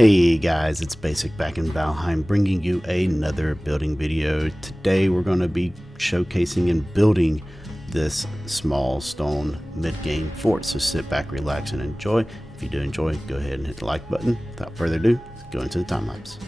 Hey guys, it's Basic back in Valheim, bringing you another building video. Today we're going to be showcasing and building this small stone mid-game fort. So sit back, relax, and enjoy. If you do enjoy, go ahead and hit the like button. Without further ado, let's go into the time lapse.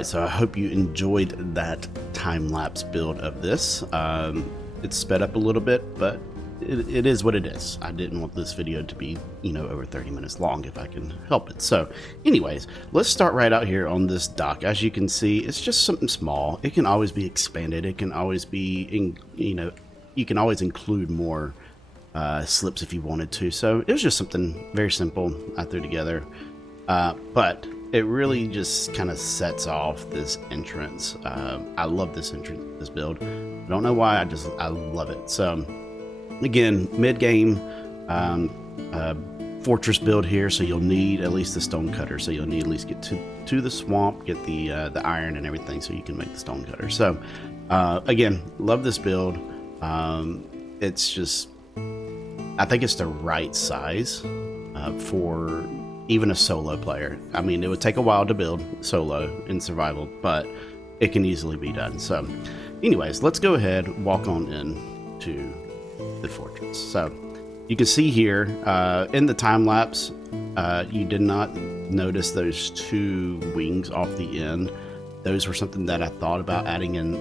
right, so I hope you enjoyed that time-lapse build of this. It's sped up a little bit, but it is what it is. I didn't want this video to be, over 30 minutes long if I can help it. So anyways, let's start right out here on this dock. As you can see, it's just something small. It can always be expanded. It can always be, you can always include more slips if you wanted to. So it was just something very simple I threw together. But it really just kind of sets off this entrance. I love this entrance, this build. I don't know why, I love it. So again, mid-game fortress build here, so you'll need at least the stone cutter. So you'll need at least get to the swamp, get the iron and everything, so you can make the stone cutter. So again, love this build. It's just, I think it's the right size for even a solo player. I mean, it would take a while to build solo in survival, but it can easily be done. So anyways, let's go ahead, walk on in to the fortress. So you can see here in the time lapse, you did not notice those two wings off the end. Those were something that I thought about adding in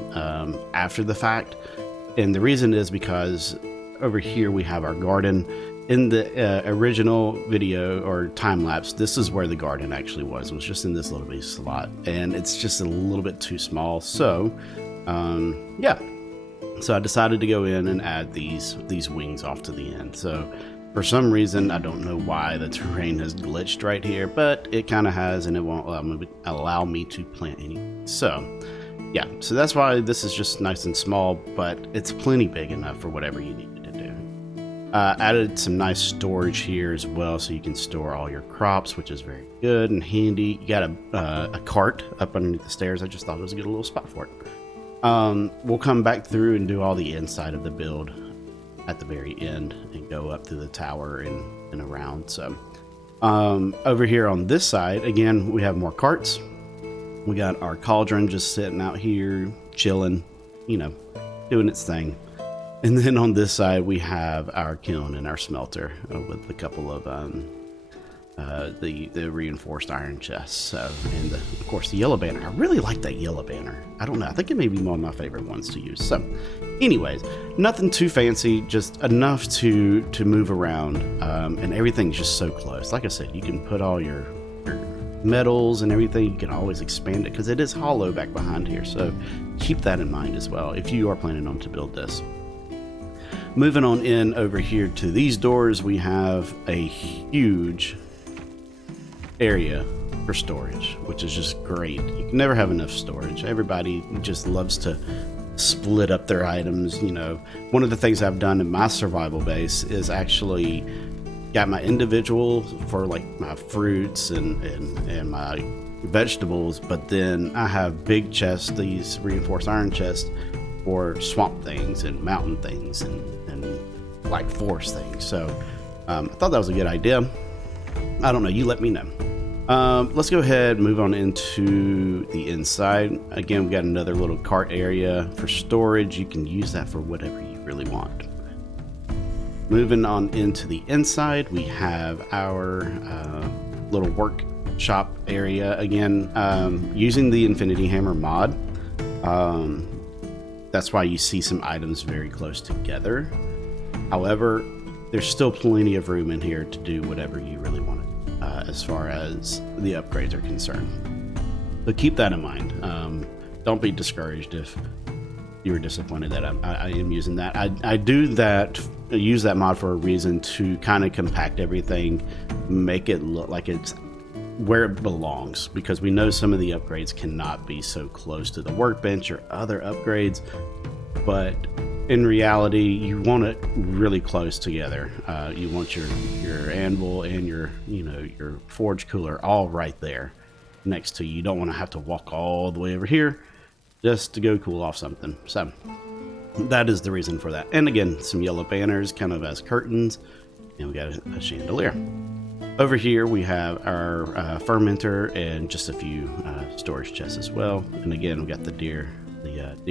after the fact. And the reason is because over here we have our garden. In the original video or time lapse, this is where the garden actually was. It was just in this little bitty slot, and it's just a little bit too small. So yeah, so I decided to go in and add these wings off to the end. So for some reason, I don't know why the terrain has glitched right here, but it kind of has, and it won't allow me to plant any. So yeah, so that's why this is just nice and small, but it's plenty big enough for whatever you need to do. Added some nice storage here as well, so you can store all your crops, which is very good and handy. You got a cart up underneath the stairs. I just thought it was a good little spot for it. We'll come back through and do all the inside of the build at the very end and go up through the tower and around. So over here on this side, again, we have more carts. We got our cauldron just sitting out here chilling, doing its thing. And then on this side, we have our kiln and our smelter with a couple of the reinforced iron chests. So, and of course the yellow banner. I really like that yellow banner. I don't know. I think it may be one of my favorite ones to use. So, anyways, nothing too fancy, just enough to move around, and everything's just so close. Like I said, you can put all your metals and everything. You can always expand it because it is hollow back behind here. So, keep that in mind as well if you are planning on to build this. Moving on in over here to these doors, we have a huge area for storage, which is just great. You can never have enough storage. Everybody just loves to split up their items. One of the things I've done in my survival base is actually got my individual for like my fruits and my vegetables, but then I have big chests, these reinforced iron chests, for swamp things and mountain things and like forest things. So I thought that was a good idea. I don't know, you let me know. Let's go ahead and move on into the inside. Again, we got another little cart area for storage. You can use that for whatever you really want. Moving on into the inside, we have our little workshop area. Again, using the Infinity Hammer mod. That's why you see some items very close together. However, there's still plenty of room in here to do whatever you really want to, as far as the upgrades are concerned. So keep that in mind. Don't be discouraged if you were disappointed that I am using that. I do that, use that mod for a reason, to kind of compact everything, make it look like it's where it belongs, because we know some of the upgrades cannot be so close to the workbench or other upgrades, but in reality you want it really close together. You want your anvil and your forge cooler all right there next to you. You don't want to have to walk all the way over here just to go cool off something. So that is the reason for that. And again, some yellow banners kind of as curtains, and we got a chandelier. Over here we have our fermenter and just a few storage chests as well. And again, we got the deer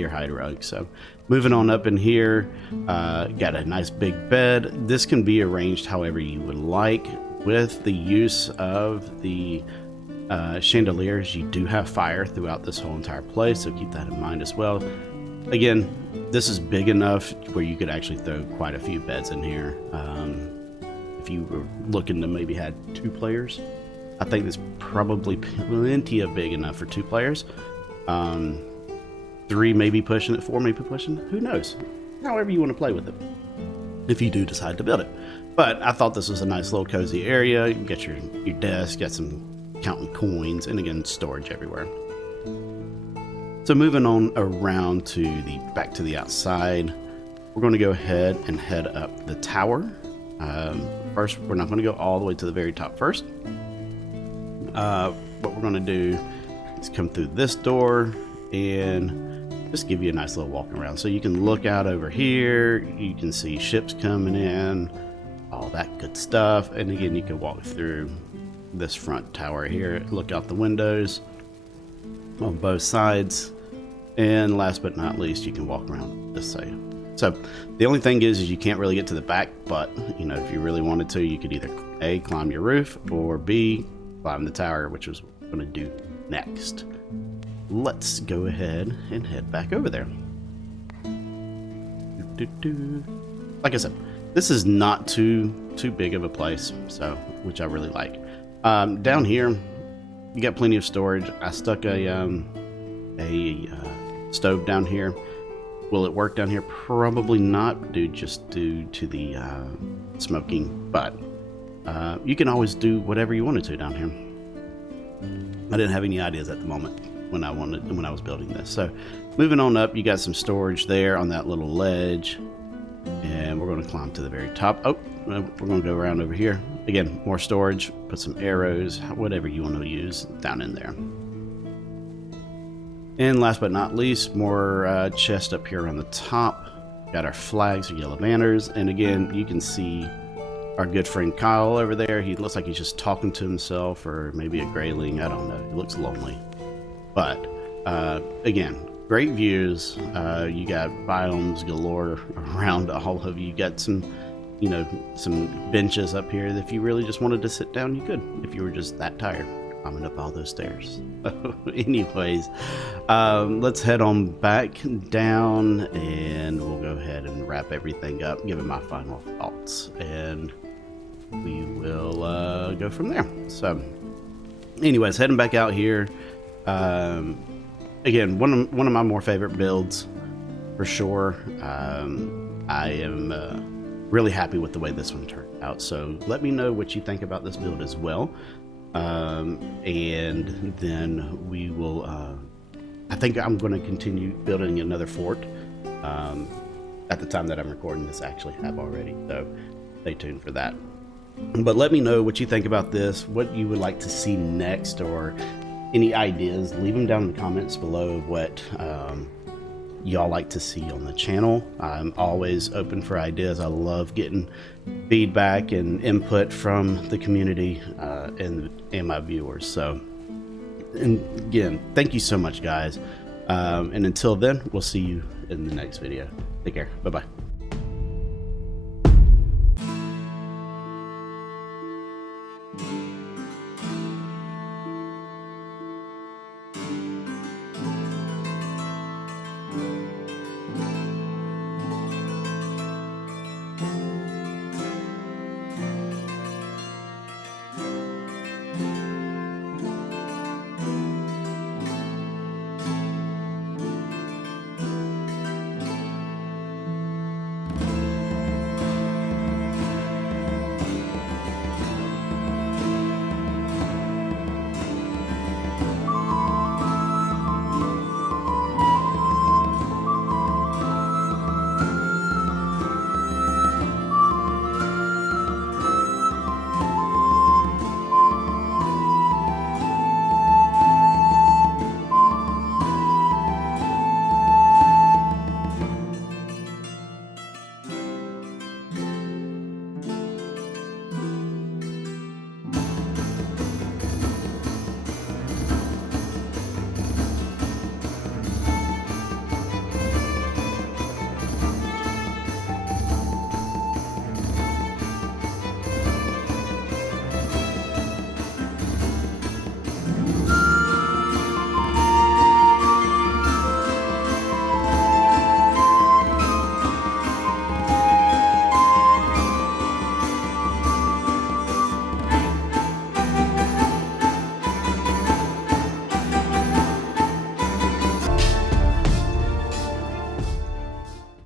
hide rug. So moving on up in here, got a nice big bed. This can be arranged however you would like with the use of the chandeliers. You do have fire throughout this whole entire place, so keep that in mind as well. Again, this is big enough where you could actually throw quite a few beds in here. If you were looking to maybe had 2 players, I think it's probably plenty of big enough for 2 players. 3 maybe pushing it, 4 maybe pushing, who knows? However you want to play with it, if you do decide to build it. But I thought this was a nice little cozy area. You can get your desk, got some counting coins, and again, storage everywhere. So moving on around to back to the outside, we're going to go ahead and head up the tower. First, we're not going to go all the way to the very top first. What we're going to do is come through this door and just give you a nice little walk around. So you can look out over here, you can see ships coming in, all that good stuff. And again, you can walk through this front tower here, look out the windows on both sides. And last but not least, you can walk around this side. So the only thing is you can't really get to the back, but you know, if you really wanted to, you could either A, climb your roof, or B, climb the tower, which is what I'm going to do next. Let's go ahead and head back over there. Like I said, this is not too big of a place, so which I really like. Down here, you got plenty of storage. I stuck a stove down here. Will it work down here? Probably not, just due to the smoking. But you can always do whatever you wanted to down here. I didn't have any ideas at the moment when I was building this. So moving on up, you got some storage there on that little ledge, and we're going to climb to the very top. Oh, we're going to go around over here again. More storage. Put some arrows, whatever you want to use down in there. And last but not least, more chest up here on the top. Got our flags or yellow banners, and again, you can see our good friend Kyle over there. He looks like he's just talking to himself, or maybe a grayling. I don't know. He looks lonely. But again, great views. You got biomes galore around all of you. You got some, you know, some benches up here that if you really just wanted to sit down, you could. If you were just that tired climbing up all those stairs. Anyways, let's head on back down, and we'll go ahead and wrap everything up, give it my final thoughts, and we will go from there. So anyways, heading back out here. Again, one of my more favorite builds for sure. I am really happy with the way this one turned out, so let me know what you think about this build as well. And then we will I think I'm going to continue building another fort at the time that I'm recording this. I actually have already, so stay tuned for that. But let me know what you think about this, what you would like to see next, or any ideas. Leave them down in the comments below of what y'all like to see on the channel. I'm always open for ideas. I love getting feedback and input from the community and my viewers. So, and again, thank you so much, guys. And until then, we'll see you in the next video. Take care. Bye-bye.